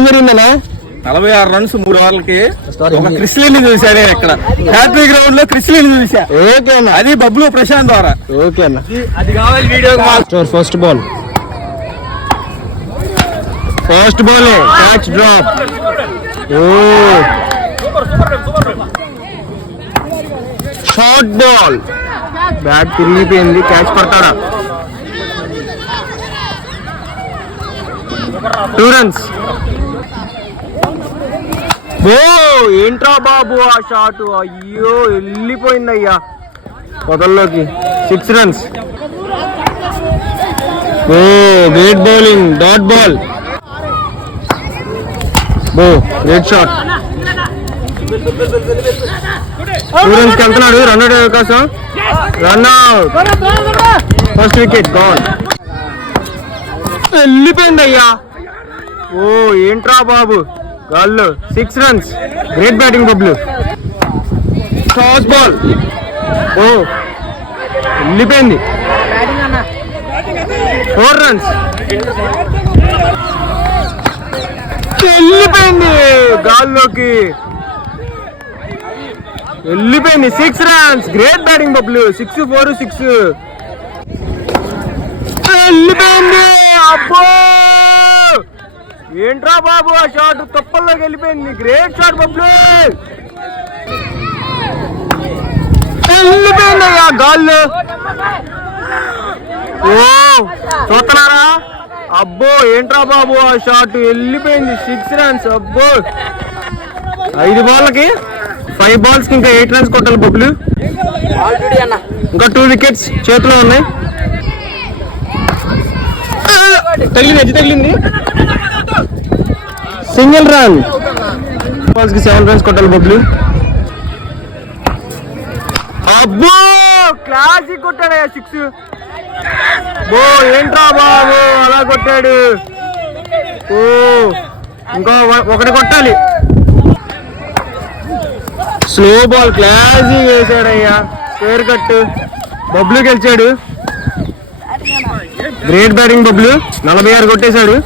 ఏం జరిగిందన్నా? 46 రన్స్ 3 ఓవర్లకి ఒక క్రిస్లిని చూశాను ఇక్కడ హ్యాపీ గ్రౌండ్ లో క్రిస్లిని చూసా. ఓకే అన్న, అది బబ్లు ప్రశాంత్ ద్వారా. ఓకే అన్న, అది కావాలి video. First ball catch drop. ఓ షార్ట్ బాల్, బ్యాట్ తిరిగిపోయింది, క్యాచ్ పడతాడా? 2 runs. ఓ ఏంట్రా బాబు ఆ షాట్, అయ్యో వెళ్ళిపోయింది అయ్యా పొదల్లోకి. 6 runs. ఓ గ్రేట్ బౌలింగ్, డాట్ బాల్. ఓ గ్రేట్ షాట్. 2 runs కి వెళ్తున్నాడు, రన్ అవుట్ అవకాశం, run out, first wicket gone. వెళ్ళిపోయింది అయ్యా. ఓ ఏంట్రా బాబు గాల్లో. 6 runs. Great batting Bablu. Toss ball. ఓ వెళ్ళిపోయింది. 4 runs. వెళ్ళిపోయింది గాల్లోకి, వెళ్ళిపోయింది. 6 runs. Great batting Bablu. 6, 4, 6 వెళ్ళిపోయింది. అబ్బో ఏంట్రా బాబు ఆ షాట్ తప్పల్లోకి వెళ్ళిపోయింది. Great shot Bablu. వెళ్ళిపోయింది అయ్యా గాల్లో. ఓ చూస్తున్నారా? అబ్బో ఏంట్రా బాబు ఆ షాట్ వెళ్ళిపోయింది. 6 runs. అబ్బో 5 బాల్కి 5 balls కి ఇంకా 8 runs కొట్టాలి బబ్లు. ఇంకా 2 wickets చేతిలో ఉన్నాయి. తగిలింది, ఎడ్జ్ తగిలింది. Single run. బాల్స్ కి 7 runs కొట్టాలి బబ్లు. అబ్బో క్లాసిక్ కొట్టాడు 6. ఓ ఏంట్రా బాబు అలా కొట్టాడు. ఓ ఇంకా 1 కొట్టాలి. స్లో బాల్ క్లాసిక్ వేసాడయ్యా. స్క్వేర్ కట్, బబ్లు గెలిచాడు. Great batting Bablu. 46 కొట్టేశాడు.